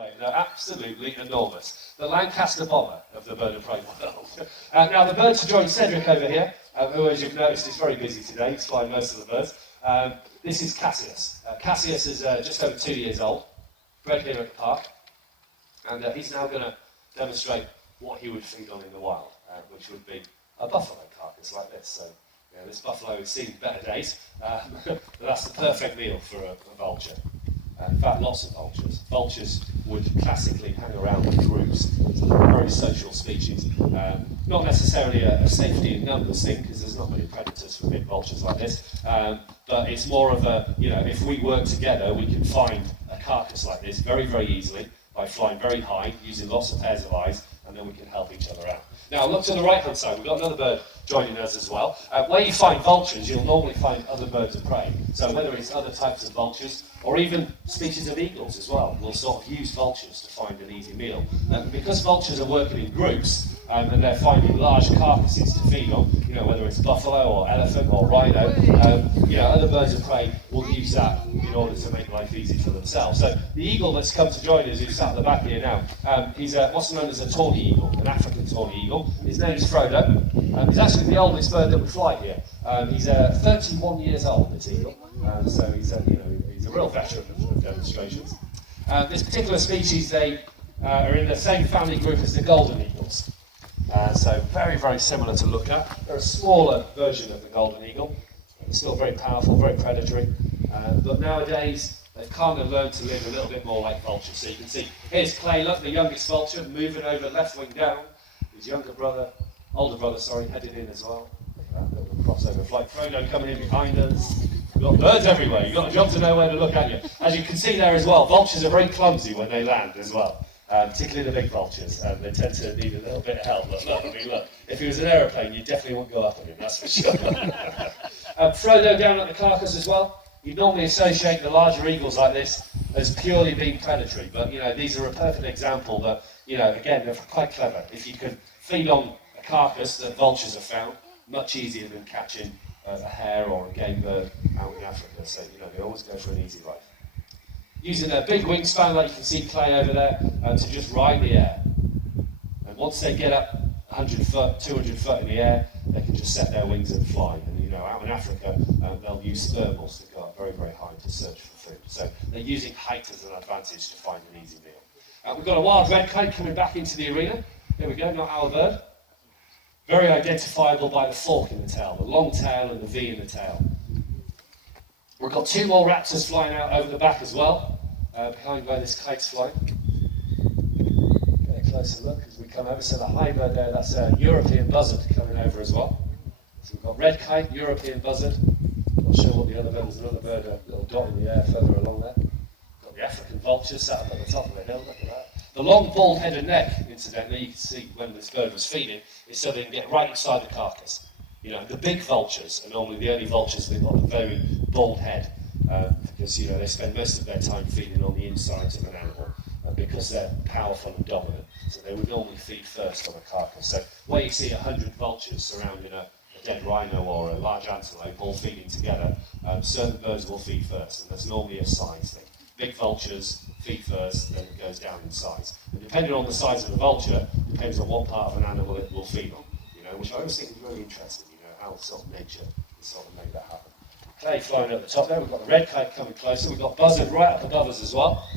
way. They're absolutely enormous. The Lancaster bomber of the bird of prey world. Now the bird to join Cedric over here, who as you've noticed is very busy today, he's flying most of the birds. This is Cassius. Cassius is just over 2 years old, bred here at the park, and he's now going to demonstrate what he would feed on in the wild, which would be a buffalo carcass like this. So, this buffalo has seen better days, but that's the perfect meal for a vulture. In fact, lots of vultures. Vultures would classically hang around in groups. It's a very social species. Not necessarily a safety in numbers thing, because there's not many predators for big vultures like this. But it's more of a, if we work together, we can find a carcass like this very, very easily by flying very high, using lots of pairs of eyes, and then we can help each other out. Now, look to the right-hand side. We've got another bird joining us as well. Where you find vultures, you'll normally find other birds of prey. So whether it's other types of vultures, or even species of eagles as well, we'll sort of use vultures to find an easy meal. Because vultures are working in groups, and they're finding large carcasses to feed on, whether it's buffalo or elephant or rhino, other birds of prey will use that in order to make life easy for themselves. So the eagle that's come to join us, who's sat at the back here now, he's what's known as a tawny eagle, an African tawny eagle. His name is Frodo. He's actually the oldest bird that would fly here. He's 31 years old, this eagle, so he's a real veteran of demonstrations. This particular species, they are in the same family group as the golden eagles. So very, very similar to look at. They're a smaller version of the golden eagle. They're still very powerful, very predatory. But nowadays, they've kind of learned to live a little bit more like vultures. So you can see, here's Clay, look, the youngest vulture, moving over left wing down. His older brother, headed in as well. Little crossover flight. Frodo coming in behind us. We've got birds everywhere. You've got a job to know where to look at you. As you can see there as well, vultures are very clumsy when they land as well. Particularly the big vultures, they tend to need a little bit of help. Look, if he was an aeroplane, you definitely wouldn't go up on him, that's for sure. Frodo down at the carcass as well. You'd normally associate the larger eagles like this as purely being predatory, but these are a perfect example that, again, they're quite clever. If you can feed on a carcass that vultures have found, much easier than catching a hare or a game bird out in Africa, so they always go for an easy life. Using their big wingspan, like you can see Clay over there, to just ride the air. And once they get up 100 foot, 200 foot in the air, they can just set their wings and fly. And out in Africa, they'll use thermals to go up very, very high to search for food. So they're using height as an advantage to find an easy meal. We've got a wild red kite coming back into the arena. There we go, not our bird. Very identifiable by the fork in the tail, the long tail and the V in the tail. We've got two more raptors flying out over the back as well, behind where this kite's flying. Get a closer look as we come over. So the high bird there, that's a European buzzard coming over as well. So we've got red kite, European buzzard. Not sure what the other bird is. Another bird, a little dot in the air further along there. Got the African vulture sat up at the top of the hill. Look at that. The long bald head and neck, incidentally, you can see when this bird was feeding, is so they can get right inside the carcass. The big vultures are normally the only vultures that have got a very bald head, because they spend most of their time feeding on the insides of an animal, because they're powerful and dominant. So they would normally feed first on a carcass. So where you see 100 vultures surrounding a dead rhino or a large antelope all feeding together, certain birds will feed first, and that's normally a size thing. Big vultures feed first, then it goes down in size. And depending on the size of the vulture, depends on what part of an animal it will feed on. Which I always think is really interesting, how sort of nature has sort of made that happen. Clay flying at the top there, we've got the red kite coming closer, we've got Buzzard right up above us as well.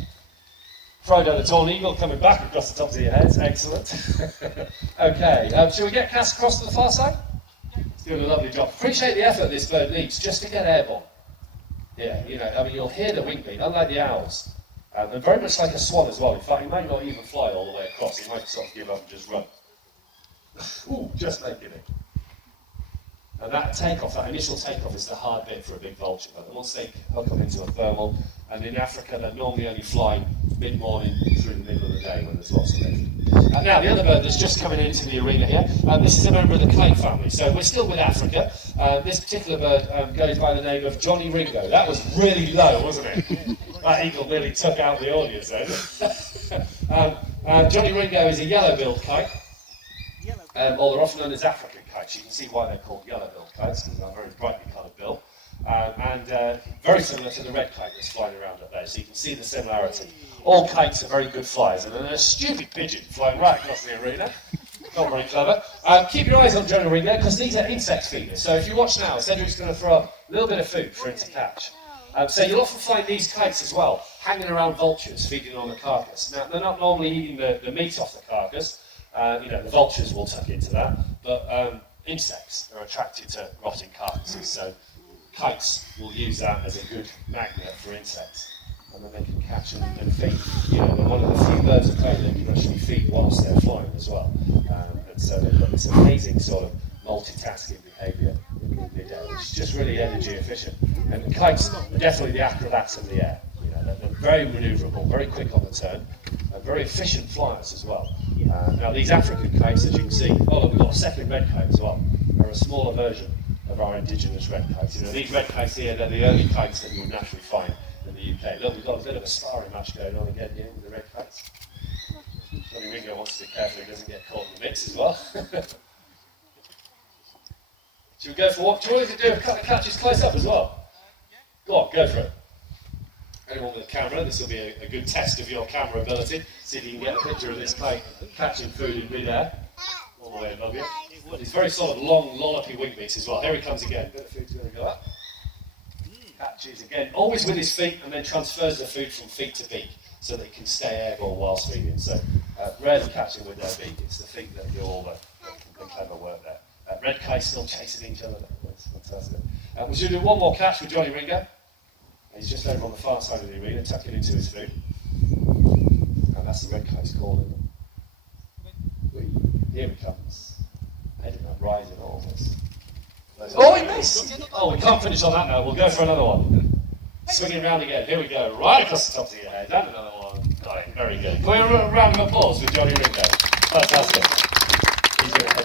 Frodo the tall eagle coming back across the tops of your heads, excellent. Okay, shall we get Cass across to the far side? He's doing a lovely job. Appreciate the effort this bird needs just to get airborne. Yeah, you'll hear the wing beat, unlike the owls. And very much like a swan as well. In fact, he might not even fly all the way across, he might sort of give up and just run. Ooh, just making it. And that takeoff, that initial takeoff, is the hard bit for a big vulture. But once they hook up into a thermal, and in Africa they're normally only flying mid-morning through the middle of the day when there's lots of lift. Now the other bird that's just coming into the arena here, this is a member of the Kite family. So we're still with Africa. This particular bird goes by the name of Johnny Ringo. That was really low, wasn't it? That eagle nearly took out the audience then. Johnny Ringo is a yellow-billed kite. Or they're often known as African kites. You can see why they're called yellow-billed kites, because they're a very brightly coloured bill. And very similar to the red kite that's flying around up there. So you can see the similarity. All kites are very good flyers, and then a stupid pigeon flying right across the arena. Not very clever. Keep your eyes on Johnny Ringo, because these are insect feeders. So if you watch now, Cedric's going to throw a little bit of food for him to catch. So you'll often find these kites as well, hanging around vultures, feeding on the carcass. Now, they're not normally eating the meat off the carcass. The vultures will tuck into that, but insects are attracted to rotting carcasses. So kites will use that as a good magnet for insects. And then they can catch and feed. They're one of the few birds of prey that can actually feed whilst they're flying as well. And so they've got this amazing sort of multitasking behaviour in mid-air, which is just really energy efficient. And the kites are definitely the acrobats of the air. They're very manoeuvrable, very quick on the turn, and very efficient flyers as well. Now these African kites, as you can see, look, we've got a second red kite as well. They're a smaller version of our indigenous red kites. These red kites here, they're the early kites that you'll naturally find in the UK. Look, we've got a bit of a sparring match going on again here with the red kites. Johnny Ringo wants to be careful he doesn't get caught in the mix as well. Should we go for what? Do you want to do a couple of catches close up as well? Go on, go for it. Anyone with a camera, this will be a good test of your camera ability. See if you can get a picture of this kite catching food in mid-air, all the way above you. He's very sort of long, lollopy wing beats as well. Here he comes again. Bit of food's going to go up. Catches again, always with his feet, and then transfers the food from feet to beak, so they can stay airborne whilst feeding. So rarely catching with their beak. It's the feet that do all the clever work there. Red kites still chasing each other. That's fantastic. We should do one more catch with Johnny Ringo. He's just over on the far side of the arena, tucking into his food. And that's the red kite's call, isn't it? Here he comes. Heading up, rising almost. Oh, he missed! Oh, we can't finish on that now. We'll go for another one. Swinging around again. Here we go. Right across the top of your head. And another one. Got it. Very good. Can we have a round of applause with Johnny Ringo? Fantastic.